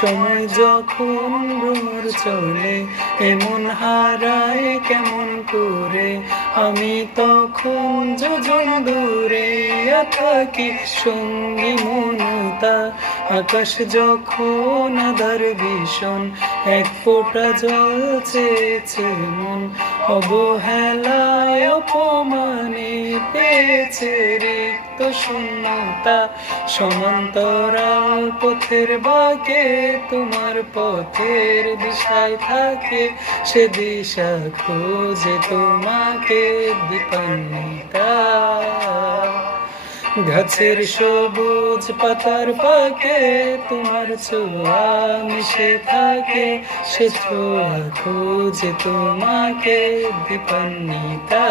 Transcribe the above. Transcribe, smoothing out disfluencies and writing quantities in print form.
সময় যখন ভ্রমর চলে এমন হারায় কেমন করে, আমি তখন যোজন দূরে থাকি সঙ্গী মনতা। আকাশ যখন আধার ভীষণ, এক ফোঁটা জল চেয়েছে মন, অবহেলায় অপমানে পেয়েছে রিক্ত শূন্যতা। সমান্তরাল পথের বাঁকে তোমার পথের দিশায় থাকে, সে দিশা খোঁজে তোমাকে দীপান্বিতা। গাছের সবুজ পাতার ফাঁকে তোমার ছোঁয়া মিশে থাকে, সে ছোঁয়া খোঁজে তোমাকে দীপান্বিতা।